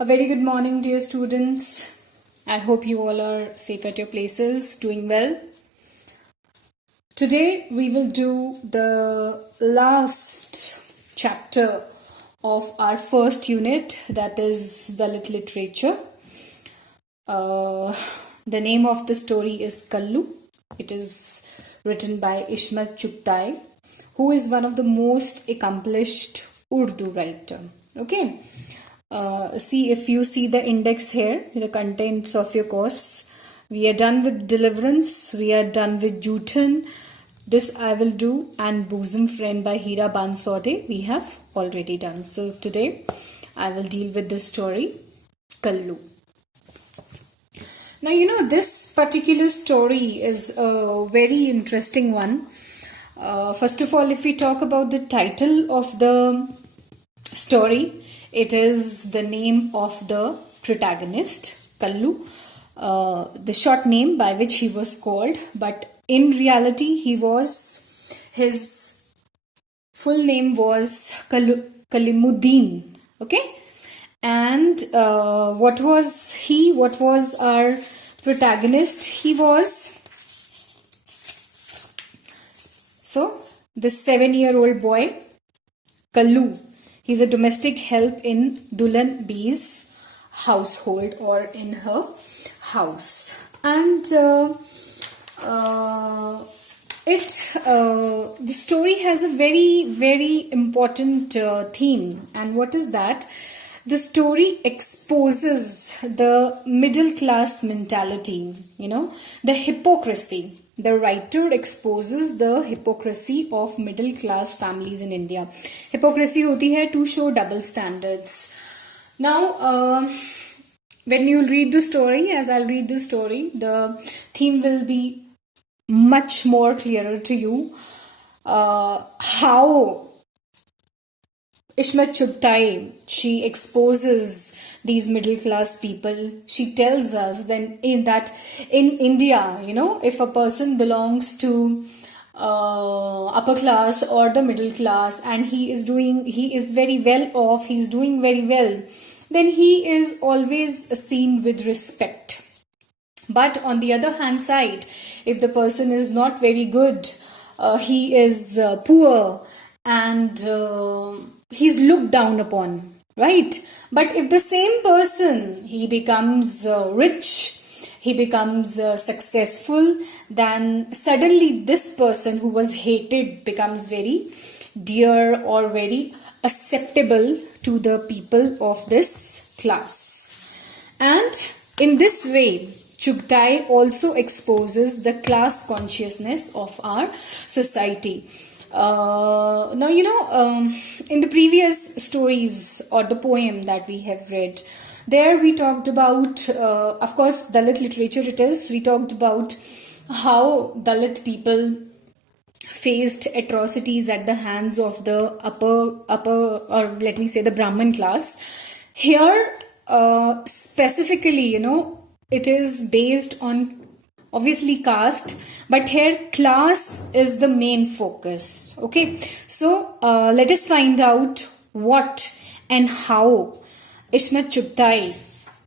A very good morning, dear students. I hope you all are safe at your places, doing well. Today we will do the last chapter of our first unit, that is Dalit literature. The name of the story is Kallu. It is written by Ishmat Chugtai, who is one of the most accomplished Urdu writer. Okay. See, if you see the index here, the contents of your course, we are done with Deliverance, we are done with Jutan, This I Will Do, and Bosom Friend by Hira Bansode, we have already done. So today I will deal with this story, Kallu. Now, you know, this particular story is a very interesting one. First of all, if we talk about the title of the story, it is the name of the protagonist, Kallu, the short name by which he was called, but in reality his full name was Kalimuddin. Okay, and what was our protagonist? He was the 7-year-old boy, Kallu. He's a domestic help in Dulan B's household, or in her house. And the story has a very, very important theme. And what is that? The story exposes the middle class mentality, the hypocrisy. The writer exposes the hypocrisy of middle class families in India. Hypocrisy hoti hai to show double standards. Now, when you read the story, as I'll read the story, the theme will be much more clearer to you. How Ishmat Chugtai, she exposes these middle class people. She tells us then that in India, if a person belongs to upper class or the middle class, and he is very well off, he's doing very well, then he is always seen with respect. But on the other hand side, if the person is not very good, he is poor, and he's looked down upon, right? But if the same person, he becomes rich, he becomes successful, then suddenly this person who was hated becomes very dear or very acceptable to the people of this class. And in this way, Chugtai also exposes the class consciousness of our society. Now, in the previous stories or the poem that we have read, there we talked about, of course, Dalit literature it is, we talked about how Dalit people faced atrocities at the hands of the upper, or let me say the Brahmin class. Here, specifically, it is based on obviously caste, but here class is the main focus. Okay, so let us find out what and how Ishmat Chugtai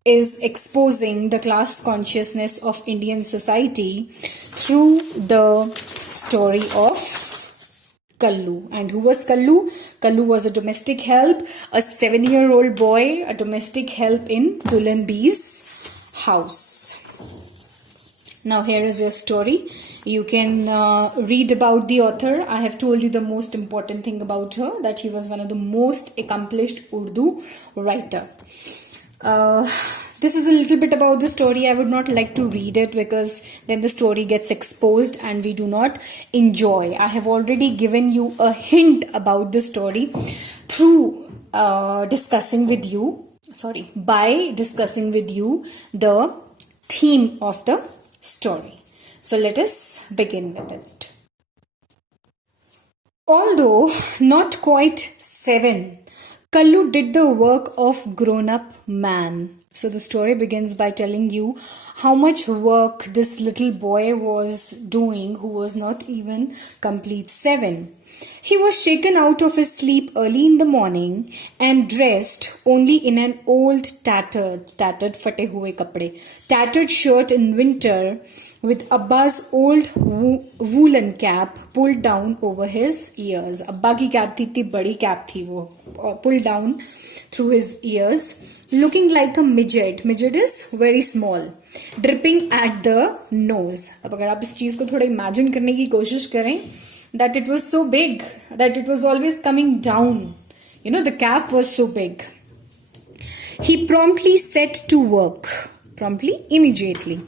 is exposing the class consciousness of Indian society through the story of Kallu. And who was Kallu? Kallu was a domestic help, a 7-year-old boy, a domestic help in Dulan B's house. Now here is your story. You can read about the author. I have told you the most important thing about her, that she was one of the most accomplished Urdu writer. This is a little bit about the story. I would not like to read it because then the story gets exposed and we do not enjoy. I have already given you a hint about the story through by discussing with you the theme of the story. So let us begin with it. Although not quite 7, Kallu did the work of grown-up man. So the story begins by telling you how much work this little boy was doing, who was not even complete 7. He was shaken out of his sleep early in the morning and dressed only in an old tattered फटे हुए कपड़े, tattered shirt in winter with Abba's old woolen cap pulled down over his ears. अब्बा की cap थी, इतनी बड़ी cap थी वो, pulled down through his ears, looking like a midget. Midget is very small. Dripping at the nose. अब अगर आप इस चीज को थोड़ा इमेजिन करने की कोशिश करें, that it was so big, that it was always coming down. You know, the cap was so big. He promptly set to work. Promptly, immediately.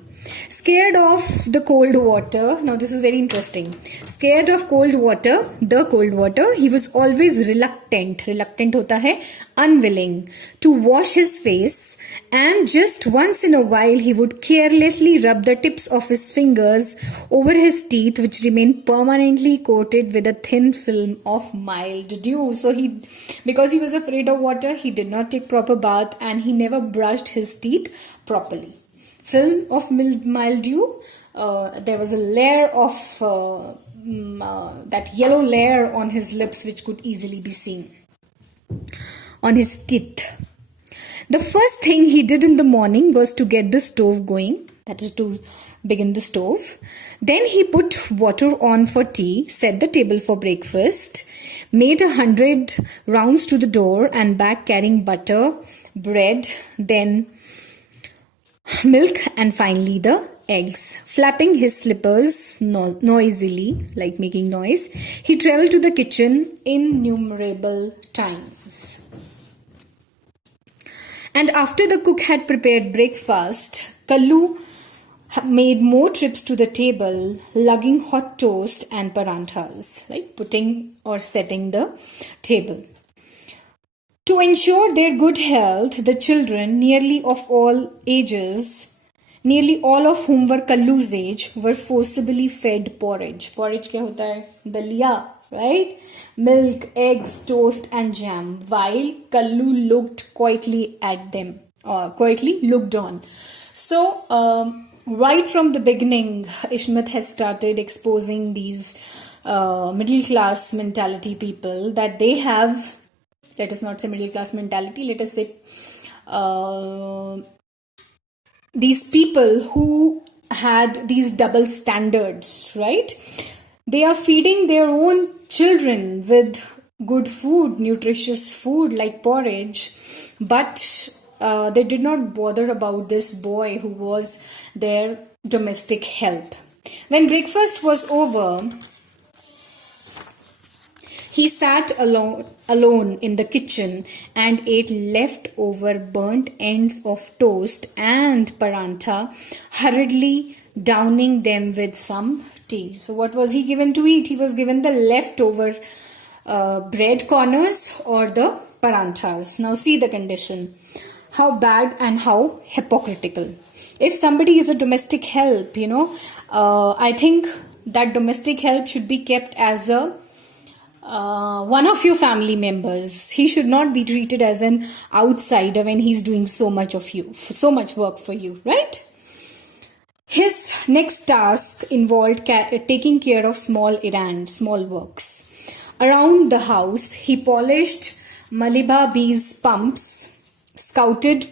Scared of the cold water. Now this is very interesting. Scared of cold water, the cold water, he was always reluctant. Reluctant hota hai unwilling to wash his face, and just once in a while he would carelessly rub the tips of his fingers over his teeth, which remained permanently coated with a thin film of mild dew. So because he was afraid of water, he did not take proper bath and he never brushed his teeth properly. Film of mildew, there was a layer of that yellow layer on his lips which could easily be seen on his teeth. The first thing he did in the morning was to get the stove going, that is to begin the stove. Then he put water on for tea, set the table for breakfast, made 100 rounds to the door and back carrying butter, bread, then milk, and finally the eggs. Flapping his slippers noisily, like making noise, he traveled to the kitchen innumerable times. And after the cook had prepared breakfast, Kallu made more trips to the table, lugging hot toast and paranthas, right? Putting or setting the table. To ensure their good health, the children, nearly all of whom were Kallu's age, were forcibly fed porridge. Porridge क्या होता है? Dalia, right? Milk, eggs, toast and jam, while Kallu looked quietly at them, quietly looked on. So, right from the beginning, Ishmat has started exposing these middle class mentality people, that they have, let us not say middle class mentality, let us say these people who had these double standards, right? They are feeding their own children with good food, nutritious food like porridge, but they did not bother about this boy who was their domestic help. When breakfast was over, he sat alone in the kitchen and ate leftover burnt ends of toast and parantha, hurriedly downing them with some tea. So what was he given to eat? He was given the leftover bread corners or the paranthas. Now see the condition. How bad and how hypocritical. If somebody is a domestic help, I think that domestic help should be kept as a one of your family members. He should not be treated as an outsider when he's doing so much work for you, right? His next task involved taking care of small errands, small works. Around the house, he polished Maliba B's pumps, scouted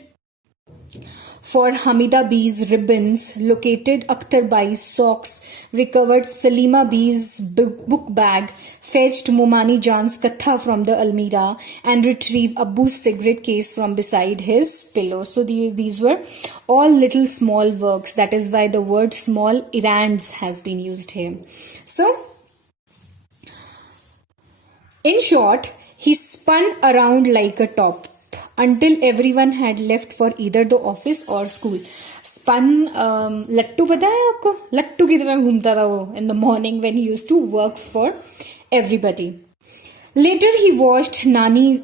for Hamida B's ribbons, located Akhtar Bai's socks, recovered Salima B's book bag, fetched Momani Jan's katha from the almirah, and retrieved Abu's cigarette case from beside his pillow. So these were all little small works. That is why the word small errands has been used here. So, in short, he spun around like a top until everyone had left for either the office or school. Spun, lattu pata hai aapko? Lattu ki tarah ghumta tha wo in the morning when he used to work for everybody. Later he washed Nanhi's,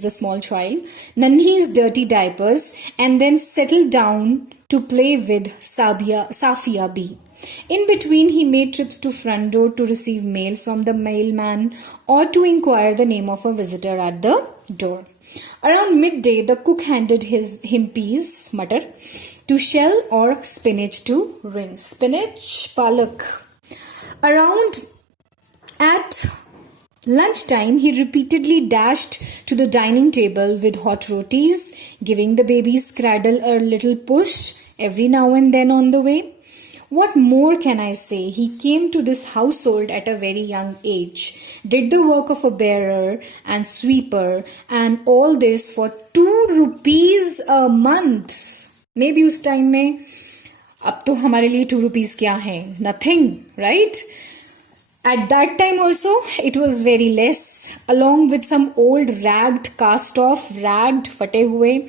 the small child, Nanhi's dirty diapers, and then settled down to play with Safia B. In between, he made trips to front door to receive mail from the mailman or to inquire the name of a visitor at the door. Around midday, the cook handed him peas, matar, to shell or spinach to rinse. Spinach, palak. Around At lunchtime, he repeatedly dashed to the dining table with hot rotis, giving the baby's cradle a little push every now and then on the way. What more can I say? He came to this household at a very young age, did the work of a bearer and sweeper, and all this for 2 rupees a month. Maybe उस time में, अब तो हमारे लिए 2 rupees क्या है? Nothing, right? At that time also, it was very less, along with some old ragged, फटे हुए,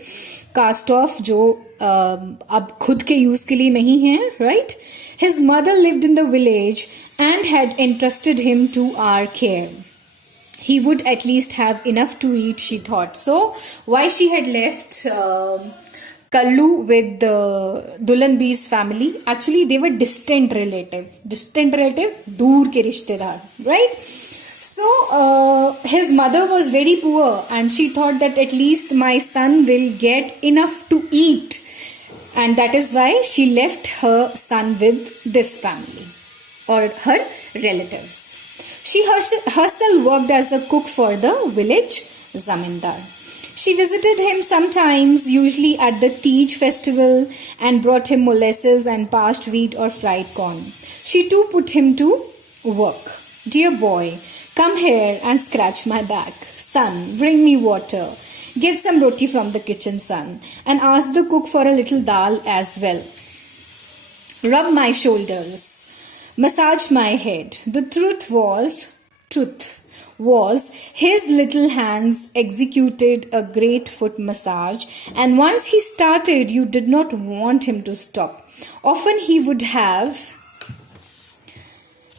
cast off जो अब खुद के यूज के लिए नहीं है, right? His mother lived in the village and had entrusted him to our care. He would at least have enough to eat, she thought. So, why she had left Kallu with Dulan B's family? Actually, they were distant relative, दूर के रिश्तेदार, right? So, his mother was very poor and she thought that at least my son will get enough to eat. And that is why she left her son with this family or her relatives. She herself worked as a cook for the village zamindar. She visited him sometimes, usually at the Tej festival, and brought him molasses and parched wheat or fried corn. She too put him to work. Dear boy, come here and scratch my back. Son, bring me water. Get some roti from the kitchen, son, and ask the cook for a little dal as well. Rub my shoulders. Massage my head. The truth was his little hands executed a great foot massage, and once he started, you did not want him to stop. Often he would have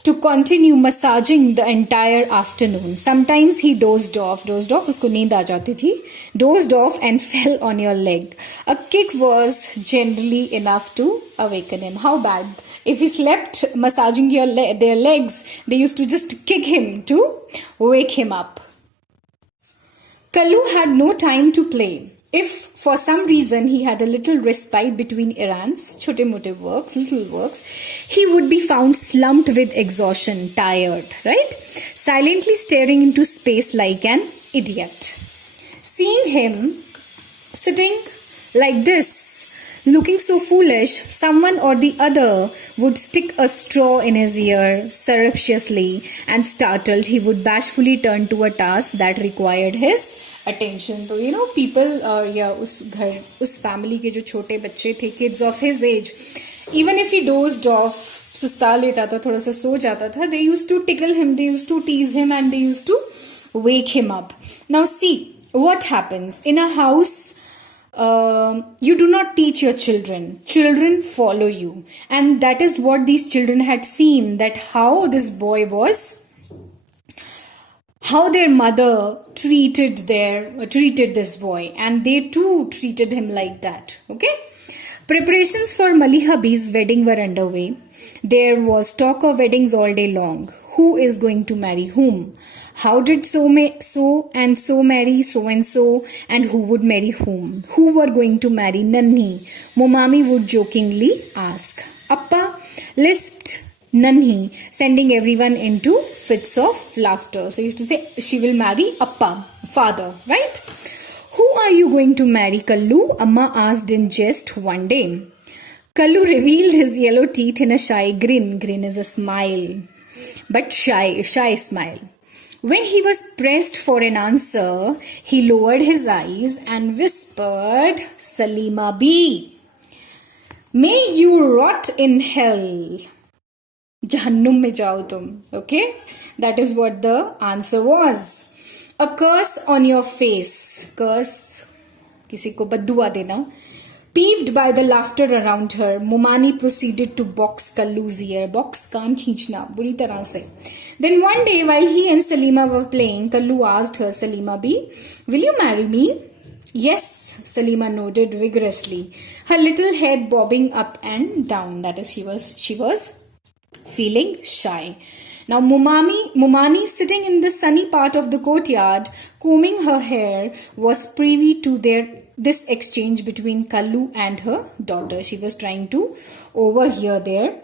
to continue massaging the entire afternoon. Sometimes he dozed off, उसको नींद आ जाती थी, dozed off and fell on your leg. A kick was generally enough to awaken him. How bad? If he slept massaging their legs, they used to just kick him to wake him up. Kallu had no time to play. If for some reason he had a little respite between errands, little works, he would be found slumped with exhaustion, tired, right? Silently staring into space like an idiot. Seeing him sitting like this, looking so foolish, someone or the other would stick a straw in his ear surreptitiously, and startled, he would bashfully turn to a task that required his attention. तो people या उस family के जो छोटे बच्चे थे, kids of his age, even if he dozed off, सुस्ता लेता था, थोड़ा सा सो जाता था, they used to tickle him, they used to tease him, and they used to wake him up. Now see what happens in a house. You do not teach your children follow you, and that is what these children had seen, that how this boy was, how their mother treated this boy, and they too treated him like that. Okay, preparations for Maliha B's wedding were underway. There was talk of weddings all day long. Who is going to marry whom? How did so and so marry so, and who would marry whom? Who were going to marry Nanhi? Momami would jokingly ask. Appa lisped Nanhi, sending everyone into fits of laughter. So he used to say, she will marry Appa, father, right? Who are you going to marry, Kallu? Amma asked in jest one day. Kallu revealed his yellow teeth in a shy grin. Grin is a smile, but shy smile. When he was pressed for an answer, he lowered his eyes and whispered, Salima B. May you rot in hell. Jahannum mein jao tum. Okay? That is what the answer was. A curse on your face. Curse, kisi ko baddua dena. Peeved by the laughter around her, Momani proceeded to box Kallu's ear. Box kaan kheenchna, buri tarah se. Then one day, while he and Salima were playing, Kallu asked her, Salima B, will you marry me? Yes, Salima nodded vigorously, her little head bobbing up and down. That is, she was feeling shy. Now, Momani, sitting in the sunny part of the courtyard, combing her hair, was privy to this exchange between Kallu and her daughter. She was trying to overhear their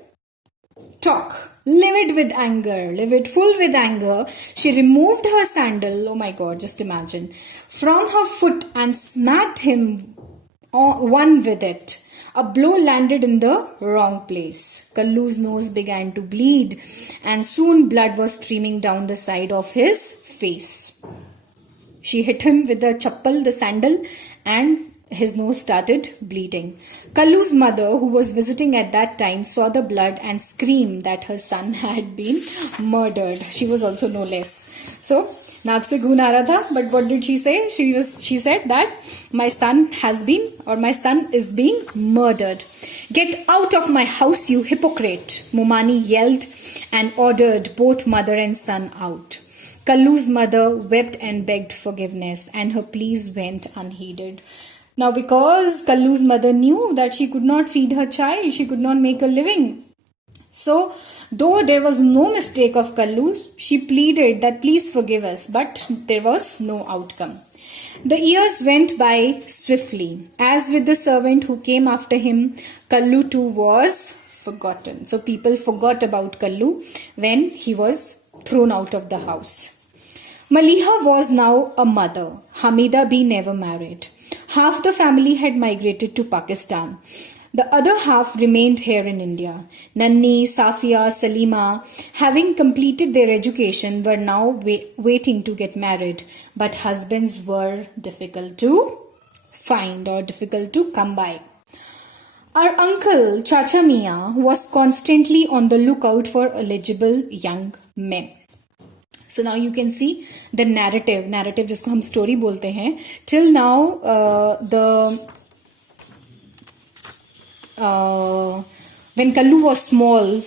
talk. livid, full with anger, she removed her sandal, oh my god, just imagine, from her foot and smacked him one with it. A blow landed in the wrong place. Kallu's nose began to bleed, and soon blood was streaming down the side of his face. She hit him with the chappal, the sandal, and his nose started bleeding. Kallu's mother, who was visiting at that time, saw the blood and screamed that her son had been murdered. She was also no less. So, naak se goon aa raha tha, but what did she say? She said that my son is being murdered. Get out of my house, you hypocrite! Momani yelled and ordered both mother and son out. Kallu's mother wept and begged forgiveness, and her pleas went unheeded. Now, because Kallu's mother knew that she could not feed her child, she could not make a living. So, though there was no mistake of Kallu, she pleaded that please forgive us, but there was no outcome. The years went by swiftly. As with the servant who came after him, Kallu too was forgotten. So people forgot about Kallu when he was thrown out of the house. Maliha was now a mother. Hamida B never married. Half the family had migrated to Pakistan. The other half remained here in India. Nanni, Safia, Salima, having completed their education, were now waiting to get married. But husbands were difficult to find or difficult to come by. Our uncle, Chacha Mian, was constantly on the lookout for eligible young men. So now you can see the narrative जिसको हम story बोलते हैं. Till now, when Kallu was small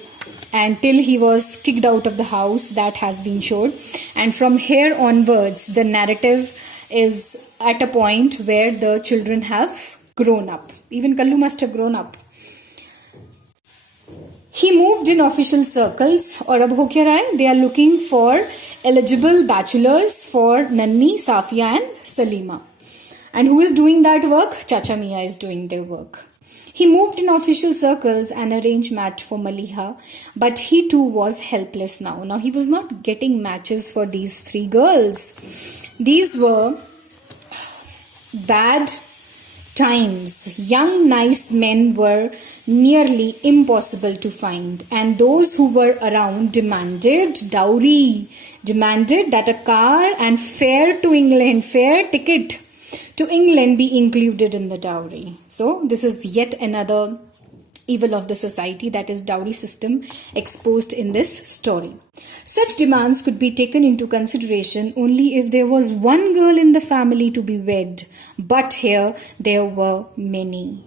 and till he was kicked out of the house, that has been showed. And from here onwards, the narrative is at a point where the children have grown up. Even Kallu must have grown up. He moved in official circles. और अब हो क्या रहा है? They are looking for eligible bachelors for Nanni, Safia and Salima. And who is doing that work? Chacha Mian is doing their work. He moved in official circles and arranged match for Maliha, but he too was helpless now. Now he was not getting matches for these three girls. These were bad times. Young, nice men were nearly impossible to find, and those who were around demanded dowry, demanded that a car and fare ticket to England be included in the dowry. So this is yet another evil of the society, that is dowry system, exposed in this story. Such demands could be taken into consideration only if there was one girl in the family to be wed, but here there were many.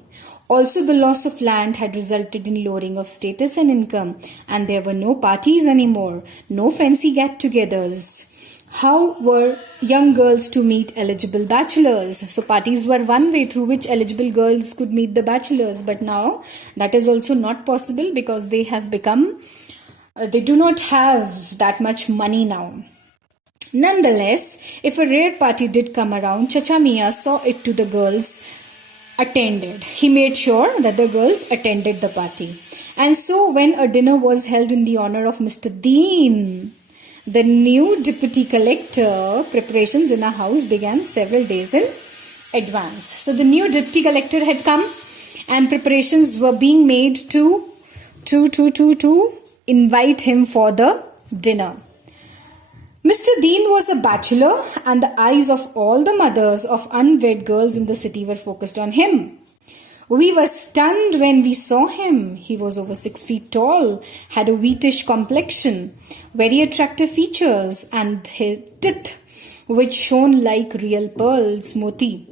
Also, the loss of land had resulted in lowering of status and income, and there were no parties anymore, no fancy get-togethers. How were young girls to meet eligible bachelors? So parties were one way through which eligible girls could meet the bachelors, but now that is also not possible because they have become, they do not have that much money now. Nonetheless, if a rare party did come around, Chacha Mian saw it to the girls attended. He made sure that the girls attended the party. And so when a dinner was held in the honor of Mr. Dean, the new deputy collector, preparations in our house began several days in advance. So the new deputy collector had come and preparations were being made to invite him for the dinner. Mr. Dean was a bachelor, and the eyes of all the mothers of unwed girls in the city were focused on him. We were stunned when we saw him. He was over 6 feet tall, had a wheatish complexion, very attractive features, and his teeth, which shone like real pearls, moti.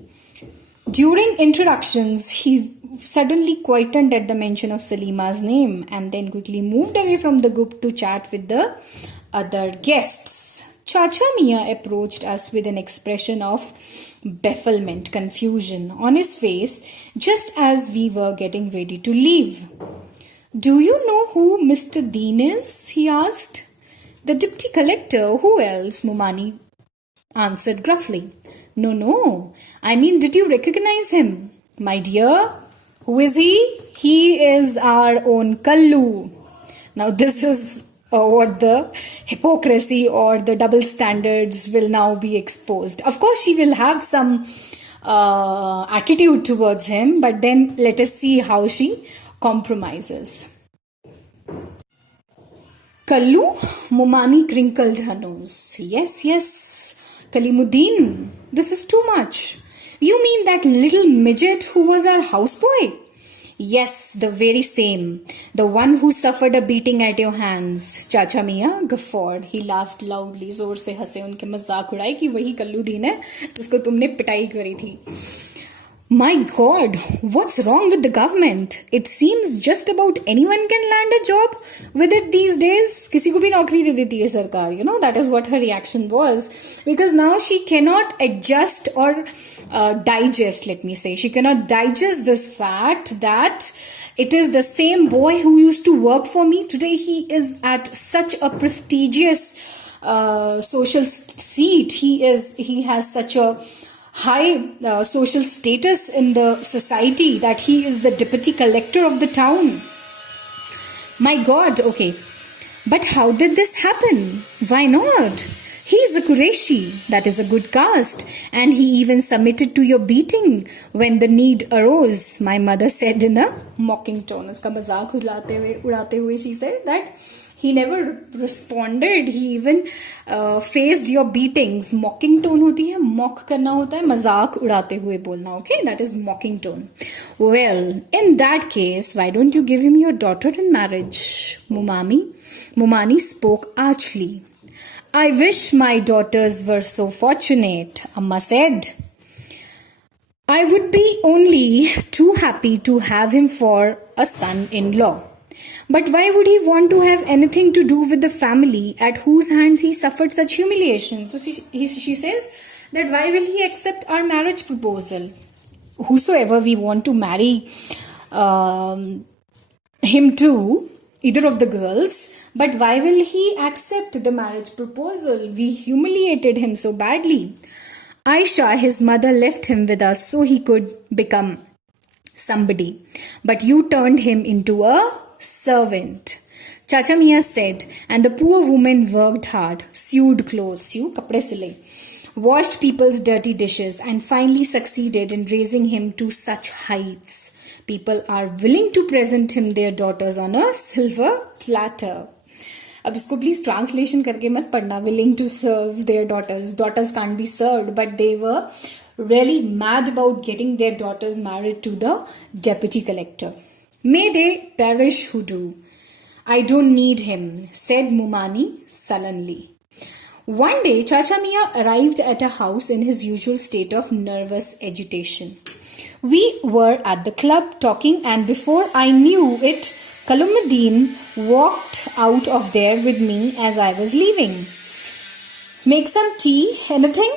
During introductions, he suddenly quietened at the mention of Salima's name and then quickly moved away from the group to chat with the other guests. Chacha Mian approached us with an expression of bafflement, confusion on his face just as we were getting ready to leave. "Do you know who Mr. Dean is?" he asked. "The deputy collector. Who else?" Momani answered gruffly. No. I mean, did you recognize him?" "My dear, who is he?" "He is our own Kallu." Now, this is what the hypocrisy or the double standards will now be exposed. Of course, she will have some attitude towards him, but then let us see how she compromises. Kallu, Mumani crinkled her nose. Yes, yes, Kalimuddin, this is too much. You mean that little midget who was our houseboy? Yes, the very same. The one who suffered a beating at your hands. Chacha Mia guffawed. He laughed loudly. जोर से हंसे, उनके मजाक उड़ाए कि वही कल्लूदीन है जिसको तुमने पिटाई करी थी. My God, what's wrong with the government? It seems just about anyone can land a job with it these days. किसी को भी नौकरी दे देती है सरकार. You know, that is what her reaction was. Because now she cannot adjust or digest, let me say. She cannot digest this fact that it is the same boy who used to work for me. Today he is at such a prestigious social seat. He has such a high social status in the society that he is the deputy collector of the town. My God, okay. But how did this happen? Why not? He is a Qureshi, that is a good caste, and he even submitted to your beating when the need arose, my mother said in a mocking tone. Uska mazak udate hue she said that he never responded. He even faced your beatings. Mocking tone hoti hai, mock karna hota hai, mazak udate hue bolna, okay? That is mocking tone. Well, in that case, why don't you give him your daughter in marriage? Mumani spoke archly. I wish my daughters were so fortunate, Amma said. I would be only too happy to have him for a son-in-law. But why would he want to have anything to do with the family at whose hands he suffered such humiliation? So she says that why will he accept our marriage proposal? Whosoever we want to marry him to, either of the girls, but why will he accept the marriage proposal? We humiliated him so badly. Aisha, his mother, left him with us so he could become somebody. But you turned him into a servant. Chacha Mia said, and the poor woman worked hard, sewed clothes, kapde silai, washed people's dirty dishes, and finally succeeded in raising him to such heights. People are willing to present him their daughters on a silver platter. अब इसको please translation करके मत पढ़ना. Willing to serve their daughters. Daughters can't be served, but they were really mad about getting their daughters married to the deputy collector. May they perish who do. I don't need him, said Mumani sullenly. One day, Chacha Mia arrived at a house in his usual state of nervous agitation. We were at the club talking, and before I knew it, Kalimuddin walked out of there with me as I was leaving. Make some tea, anything?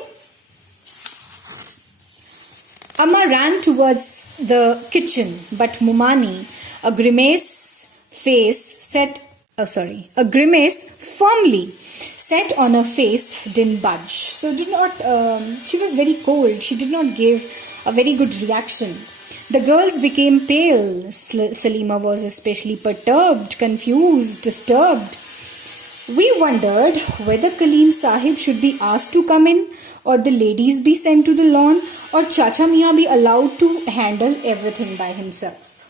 Amma ran towards the kitchen, but Mumani, a grimace firmly set on her face, didn't budge. So she was very cold. She did not give a very good reaction. The girls became pale. Salima was especially perturbed, confused, disturbed. We wondered whether Kaleem Sahib should be asked to come in, or the ladies be sent to the lawn, or Chacha Mia be allowed to handle everything by himself.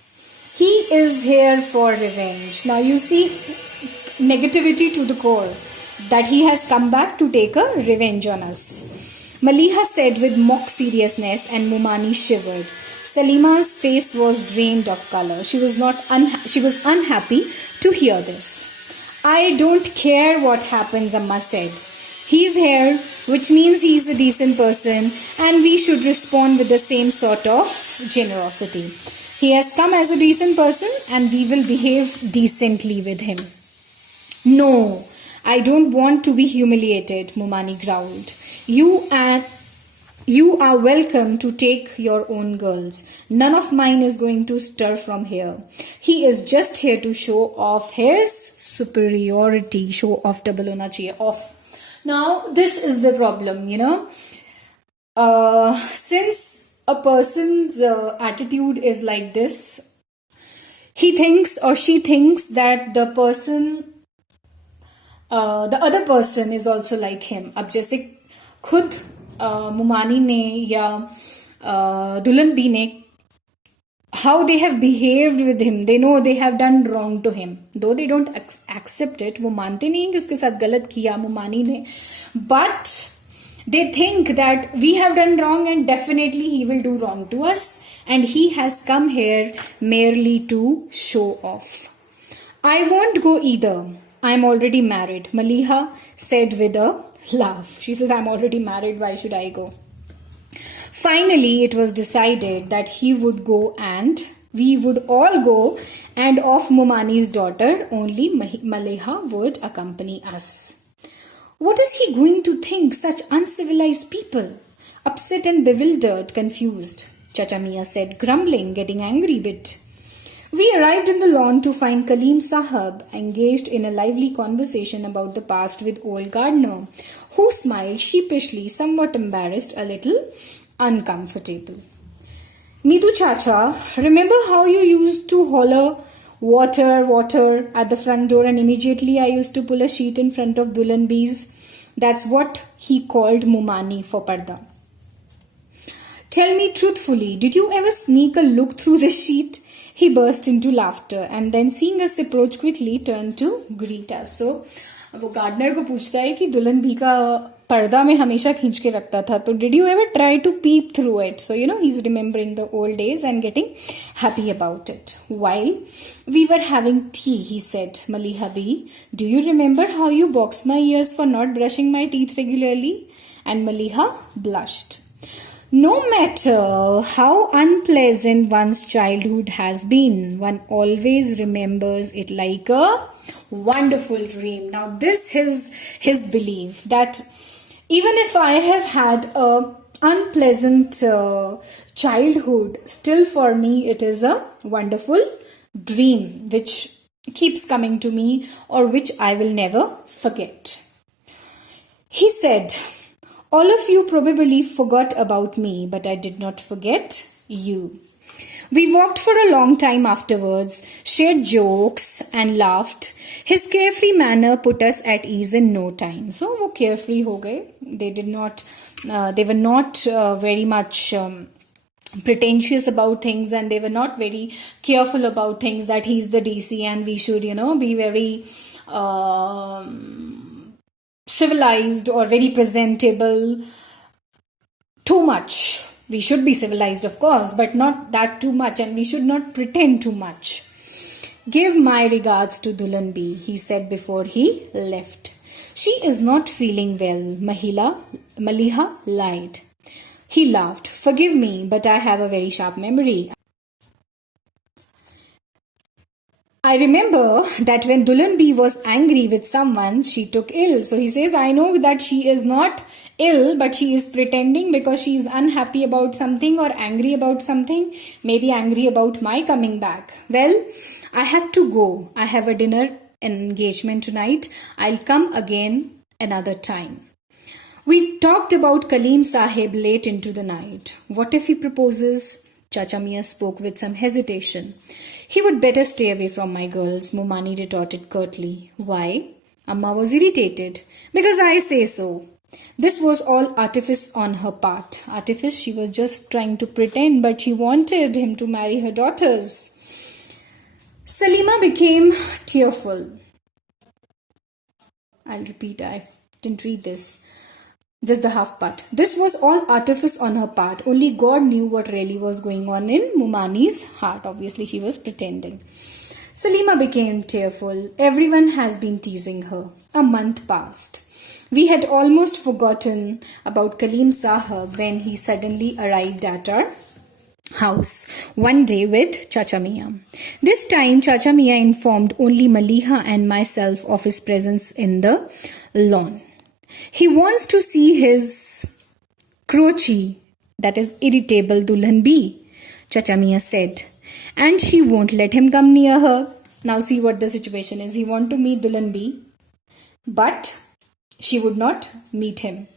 He is here for revenge. Now you see negativity to the core, that he has come back to take a revenge on us. Maliha said with mock seriousness, and Mumani shivered. Salima's face was drained of color. She was unhappy to hear this. I don't care what happens, Amma said. He's here, which means he's a decent person, and we should respond with the same sort of generosity. He has come as a decent person, and we will behave decently with him. No, I don't want to be humiliated, Mumani growled. You are welcome to take your own girls. None of mine is going to stir from here. He is just here to show off his superiority. Show off double hona chahiye. Off. Now, this is the problem, Since a person's attitude is like this, he thinks or she thinks that the other person is also like him. अब जैसे खुद मुमानी ने या दुल्हन B ने how they have behaved with him, they know they have done wrong to him, though they don't accept it. वो मानते नहीं कि उसके साथ गलत किया मुमानी ने, but they think that we have done wrong and definitely he will do wrong to us, and he has come here merely to show off. I won't go either. I'm already married, Maliha said with a laugh. She said, I'm already married, why should I go? Finally, it was decided that he would go and we would all go, and of Mumani's daughter, only Maliha would accompany us. What is he going to think, such uncivilized people? Upset and bewildered, confused, Chacha Mia said, grumbling, getting angry bit. We arrived in the lawn to find Kaleem Sahab engaged in a lively conversation about the past with old gardener, who smiled sheepishly, somewhat embarrassed, a little uncomfortable. Neetu Chacha, remember how you used to holler, water, water at the front door, and immediately I used to pull a sheet in front of Dulan B's? That's what he called Mumani for Parda. Tell me truthfully, did you ever sneak a look through the sheet? He burst into laughter and then, seeing us approach quickly, turned to greet us. So, वो gardener को पूछता है कि दुल्हन भी का पर्दा में हमेशा खींच के रखता था, तो did you ever try to peep through it? So, he's remembering the old days and getting happy about it. While we were having tea, he said, Maliha B, do you remember how you boxed my ears for not brushing my teeth regularly? And Maliha blushed. No matter how unpleasant one's childhood has been, one always remembers it like a wonderful dream. Now, this is his belief that even if I have had a unpleasant childhood, still for me it is a wonderful dream which keeps coming to me or which I will never forget. He said, all of you probably forgot about me, but I did not forget you. We walked for a long time afterwards, shared jokes and laughed. His carefree manner put us at ease in no time. So, वो carefree हो गए. They were not very much pretentious about things, and they were not very careful about things that he's the DC and we should, be very civilized or very presentable too much. We should be civilized, of course, but not that too much, and we should not pretend too much. Give my regards to Dulan B, he said before he left. She is not feeling well, Maliha lied. He laughed. Forgive me, but I have a very sharp memory. I remember that when Dulan B was angry with someone, she took ill. So he says, I know that she is not ill, but she is pretending because she is unhappy about something or angry about something, maybe angry about my coming back. Well, I have to go. I have a dinner engagement tonight. I'll come again another time. We talked about Kaleem Sahib late into the night. What if he proposes? Chacha Mia spoke with some hesitation. He would better stay away from my girls, Mumani retorted curtly. Why? Amma was irritated. Because I say so. This was all artifice on her part. Artifice, she was just trying to pretend, but she wanted him to marry her daughters. Salima became tearful. I'll repeat, I didn't read this. Just the half part. This was all artifice on her part. Only God knew what really was going on in Mumani's heart. Obviously, she was pretending. Salima became tearful. Everyone has been teasing her. A month passed. We had almost forgotten about Kaleem Sahab when he suddenly arrived at our house one day with Chacha Mia. This time, Chacha Mia informed only Maliha and myself of his presence in the lawn. He wants to see his crotchy, that is irritable Dulhan B, Chacha Mia said, and she won't let him come near her. Now see what the situation is. He wants to meet Dulhan B, but she would not meet him.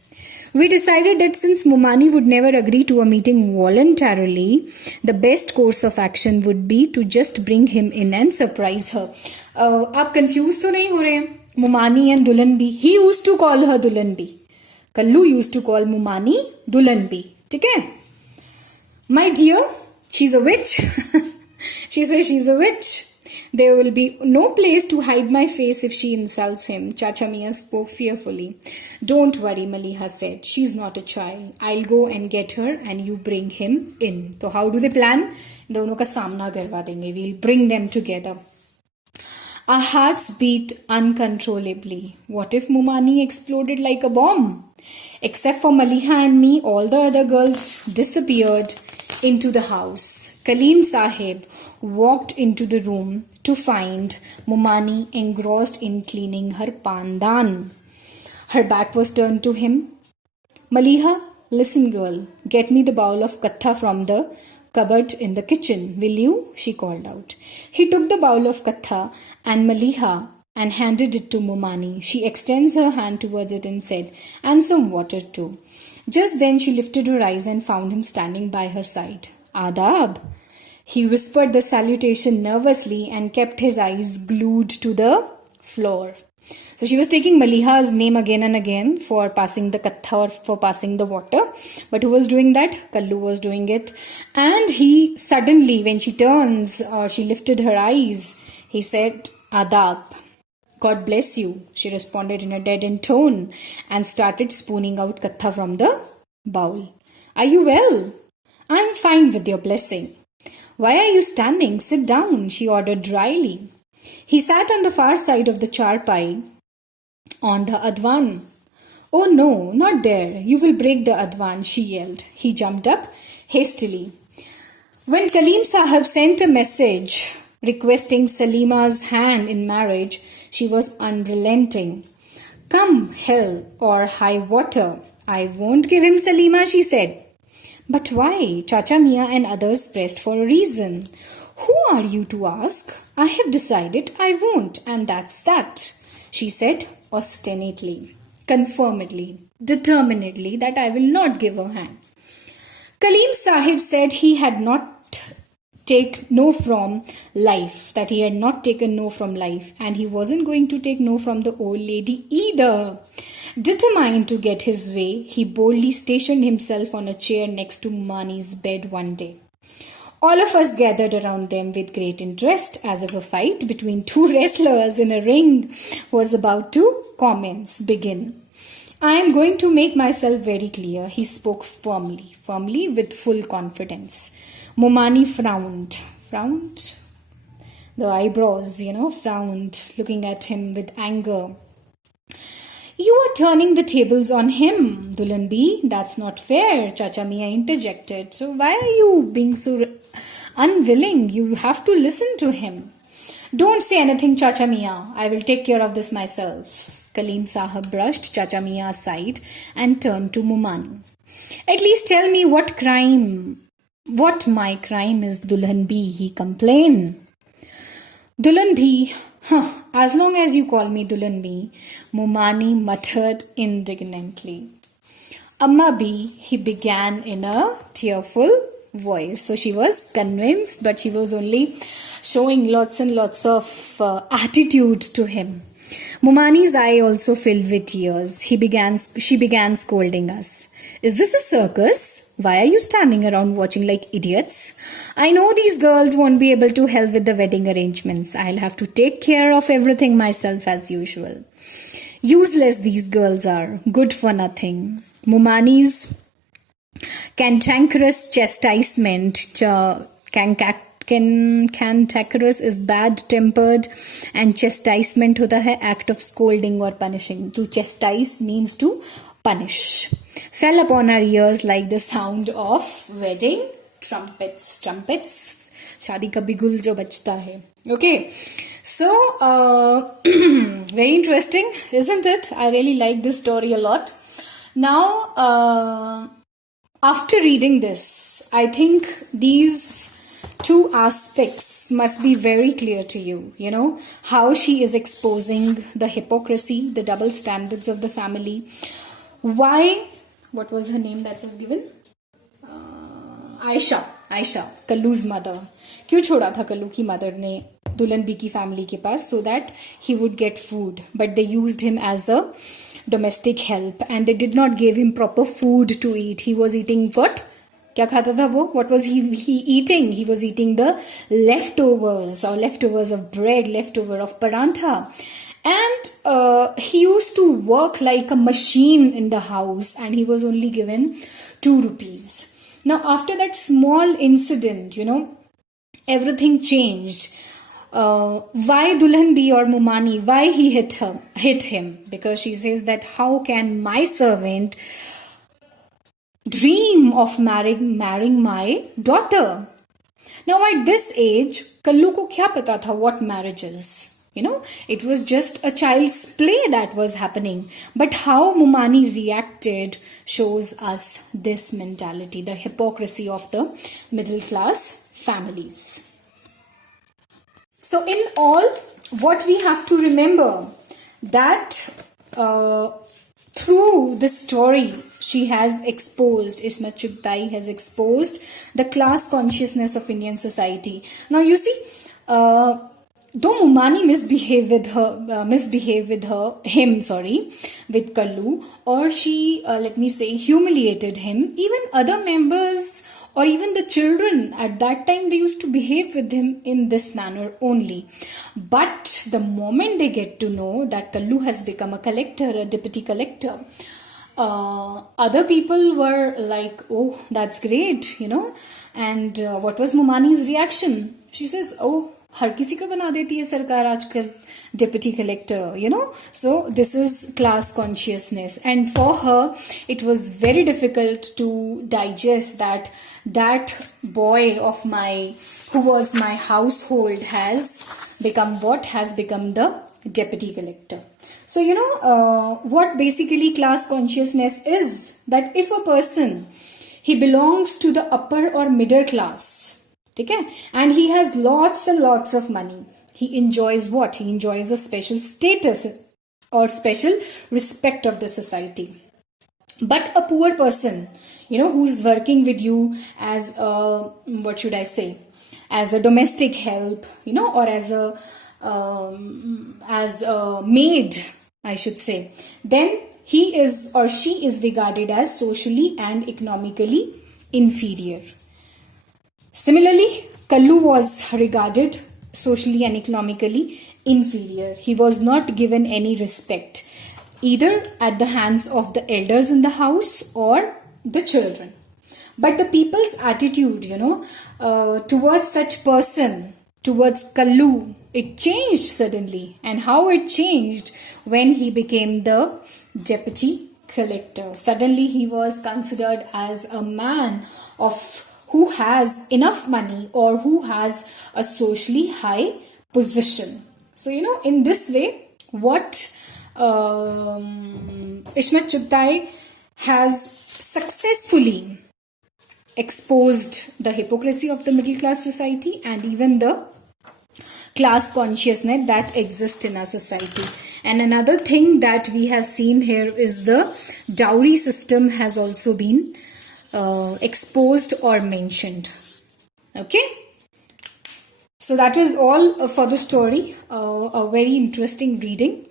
We decided that since Mumani would never agree to a meeting voluntarily, the best course of action would be to just bring him in and surprise her. आप confused तो नहीं हो रहे हैं? Mumani and Dulanbi. He used to call her Dulanbi. Kallu used to call Mumani Dulanbi. ठीक है? My dear, she's a witch. She says she's a witch. There will be no place to hide my face if she insults him. Chacha Mian spoke fearfully. Don't worry, Maliha said. She's not a child. I'll go and get her and you bring him in. So how do they plan? दोनों का सामना करवा देंगे. We'll bring them together. Our hearts beat uncontrollably. What if Mumani exploded like a bomb? Except for Maliha and me, all the other girls disappeared into the house. Kaleem Sahib walked into the room to find Mumani engrossed in cleaning her pandan. Her back was turned to him. Maliha, listen girl, get me the bowl of katha from the cupboard in the kitchen, will you? She called out. He took the bowl of katha and Maliha and handed it to Mumani. She extends her hand towards it and said, and some water too. Just then she lifted her eyes and found him standing by her side. Adab. He whispered the salutation nervously and kept his eyes glued to the floor. So she was taking Maliha's name again and again for passing the katha or for passing the water. But who was doing that? Kallu was doing it. And he suddenly, when she turns or she lifted her eyes, he said, Adab. God bless you, she responded in a deadened tone and started spooning out katha from the bowl. Are you well? I'm fine with your blessing. Why are you standing? Sit down, she ordered dryly. He sat on the far side of the charpai on the advan. Oh no, not there. You will break the advan, she yelled. He jumped up hastily. When Kaleem Sahib sent a message requesting Salima's hand in marriage, she was unrelenting. Come hell or high water, I won't give him Salima, she said. But why? Chacha Mia and others pressed for a reason. Who are you to ask? I have decided I won't, and that's that, she said obstinately, confirmedly, determinedly that I will not give her hand. Kaleem Sahib said he had not taken no from life, that he had not taken no from life, and he wasn't going to take no from the old lady either. Determined to get his way, he boldly stationed himself on a chair next to Mani's bed one day. All of us gathered around them with great interest, as if a fight between two wrestlers in a ring was about to begin. I am going to make myself very clear, he spoke firmly with full confidence. Mumani frowned. The eyebrows, frowned, looking at him with anger. You are turning the tables on him, Dulanbi. That's not fair, Chacha Mia interjected. So why are you being so unwilling? You have to listen to him. Don't say anything, Chacha Mia. I will take care of this myself. Kaleem Sahib brushed Chacha Mia aside and turned to Mumani. At least tell me what my crime is, Dulanbi, he complained. Dulanbi, as long as you call me Dulanbi, Mumani muttered indignantly. Amma B, he began in a tearful voice. So she was convinced, but she was only showing lots and lots of attitude to him. Mumani's eye also filled with tears. She began scolding us. Is this a circus? Why are you standing around watching like idiots? I know these girls won't be able to help with the wedding arrangements. I'll have to take care of everything myself as usual. Useless these girls are. Good for nothing. Mumani's cantankerous chastisement, cantankerous is bad-tempered and chastisement hota hai act of scolding or punishing. To chastise means to punish. Fell upon our ears like the sound of wedding trumpets. Shadi ka bigul jo bachta hai. Okay. So, very interesting, isn't it? I really like this story a lot. Now, after reading this, I think these two aspects must be very clear to you. How she is exposing the hypocrisy, the double standards of the family. Why what was her name that was given? Ayesha, कल्लू's mother. क्यों छोड़ा था कल्लू की mother ने दुल्हन B की family के पास? So that he would get food, but they used him as a domestic help and they did not give him proper food to eat. He was eating what? क्या खाता था वो? What was he eating? He was eating the leftovers of bread, leftover of parantha. And he used to work like a machine in the house and he was only given 2 rupees. Now, after that small incident, everything changed. Why Dulhan B or Mumani? Why he hit him? Because she says that how can my servant dream of marrying my daughter? Now, at this age, Kallu ko kya pata tha what marriage is? It was just a child's play that was happening. But how Mumani reacted shows us this mentality, the hypocrisy of the middle class families. So in all, what we have to remember that through this story, she has exposed, Ismat Chughtai has exposed the class consciousness of Indian society. Now you see, though Mumani misbehaved with Kallu, or she, humiliated him, even other members or even the children at that time, they used to behave with him in this manner only. But the moment they get to know that Kallu has become a collector, a deputy collector, other people were like, oh, that's great, And what was Mumani's reaction? She says, oh, हर किसी को बना देती है सरकार आजकल deputy collector, So this is class consciousness. And for her, it was very difficult to digest that boy of who was my household has become what? Has become the deputy collector. So, what basically class consciousness is? That if a person, he belongs to the upper or middle class, okay, and he has lots and lots of money, he enjoys what? He enjoys a special status or special respect of the society. But a poor person, who's working with you as a, as a domestic help, or as a maid, I should say, then he is or she is regarded as socially and economically inferior. Similarly, Kallu was regarded socially and economically inferior. He was not given any respect, either at the hands of the elders in the house or the children. But the people's attitude, towards such person, towards Kallu, it changed suddenly. And how it changed? When he became the deputy collector. Suddenly he was considered as a man who has enough money or who has a socially high position. So, in this way, what Ismat Chughtai has successfully exposed the hypocrisy of the middle class society and even the class consciousness that exists in our society. And another thing that we have seen here is the dowry system has also been exposed or mentioned. Okay, so that is all for the story. A very interesting reading.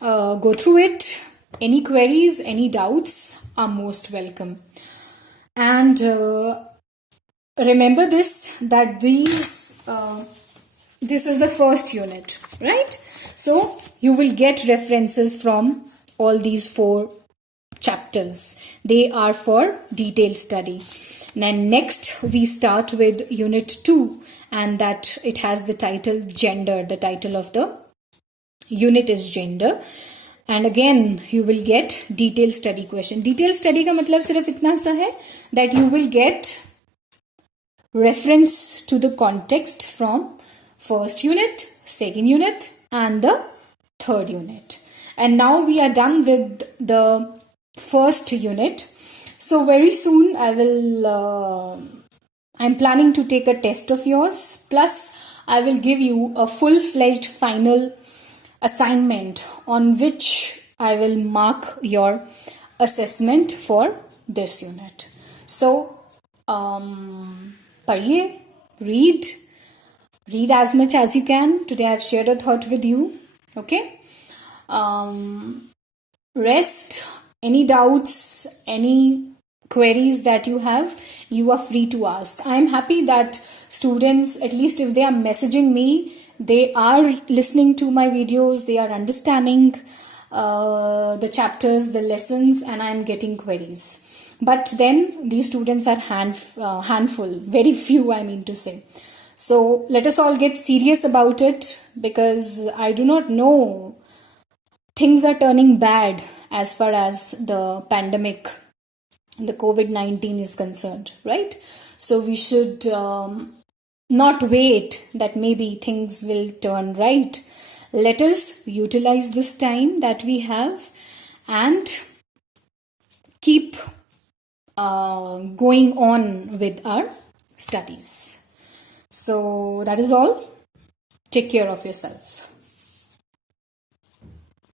Go through it. Any queries, any doubts are most welcome. And remember this, that this is the first unit, right? So you will get references from all these 4 chapters. They are for detailed study. Then next we start with unit 2, and that it has the title gender. The title of the unit is gender. And again you will get detailed study question. Detailed study का मतलब सिर्फ इतना सा है that you will get reference to the context from first unit, second unit and the third unit. And now we are done with the first unit. So very soon I'm planning to take a test of yours, plus I will give you a full-fledged final assignment on which I will mark your assessment for this unit. So, पढ़िए, read as much as you can. Today I've shared a thought with you. Okay. Rest. Any doubts, any queries that you have, you are free to ask. I'm happy that students, at least if they are messaging me, they are listening to my videos, they are understanding the chapters, the lessons, and I'm getting queries. But then these students are handful, very few, I mean to say. So let us all get serious about it, because I do not know, things are turning bad as far as the pandemic, the COVID-19 is concerned, right? So we should not wait that maybe things will turn right. Let us utilize this time that we have and keep going on with our studies. So that is all. Take care of yourself.